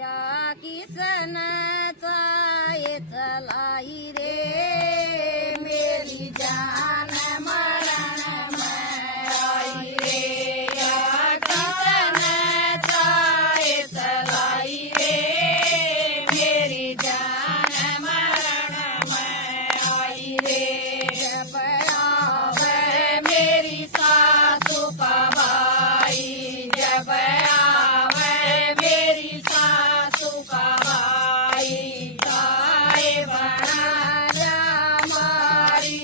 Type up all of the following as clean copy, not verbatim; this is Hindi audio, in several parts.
या किसनचा चलाई रे मेरी जान मरण में आई रे या किसनचा चलाई रे मेरी जान मरण में आई रे जब आवे मेरी सासू का भाई जब आवे मेरी सासू का भाई ताए बना जा मारी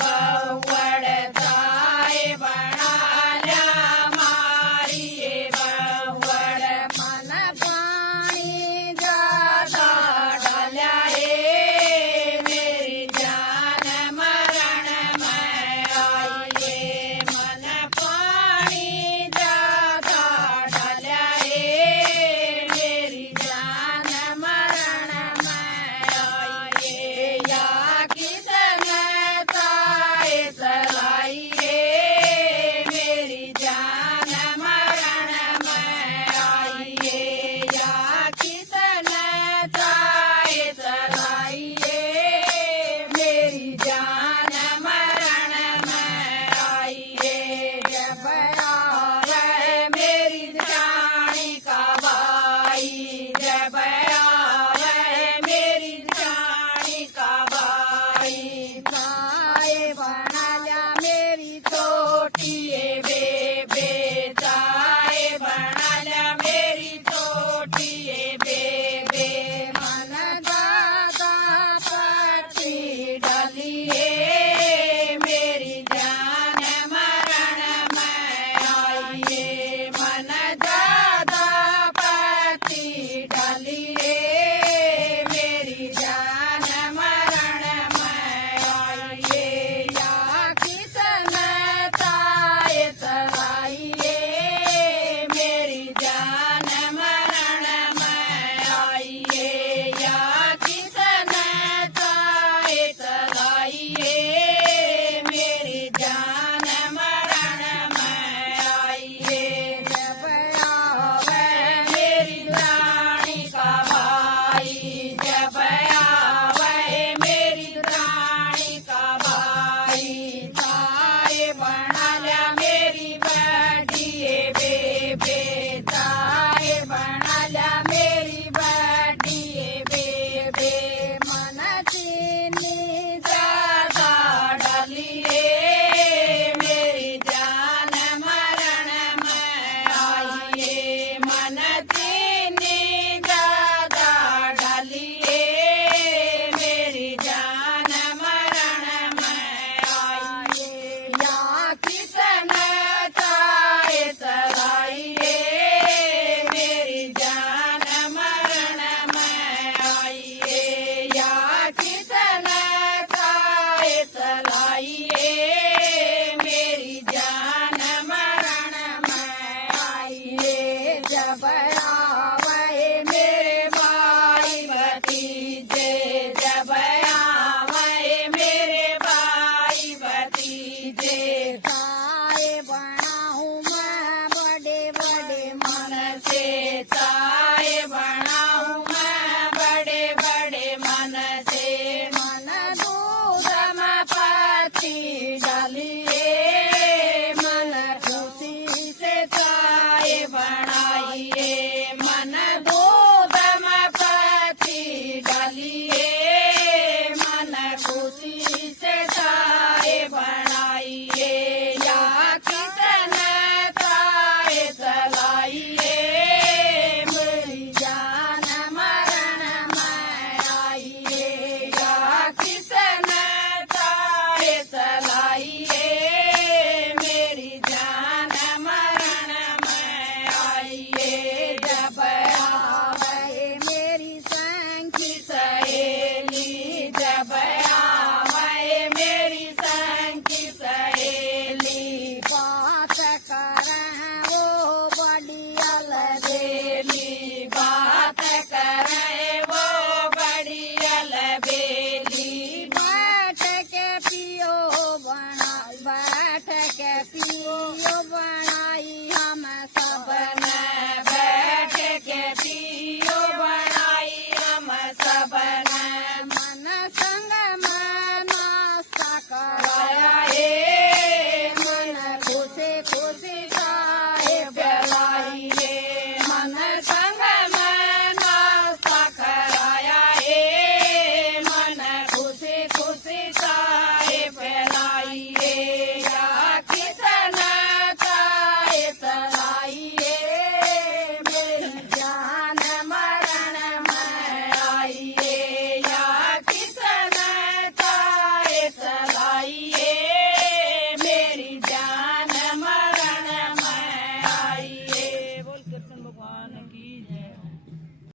बवड़ ताए बना जा मारी बवड़ मन पानी ज्यादा डाल्या रे मेरी जान मरण में आई रे मन पानी ज्यादा डाल्या रे मेरी जान मरण में आई रे या किसन ताए चलाई रे मेरी जान मरण में आई रे या किसन ताए चलाई रे मेरी जान मरण में आई रे जब आवे मेरी जानी का भाई जब आवे मेरी जानी का भाई ताए बना जा मेरी छोटी बेबे ताए बना जा मेरी छोटी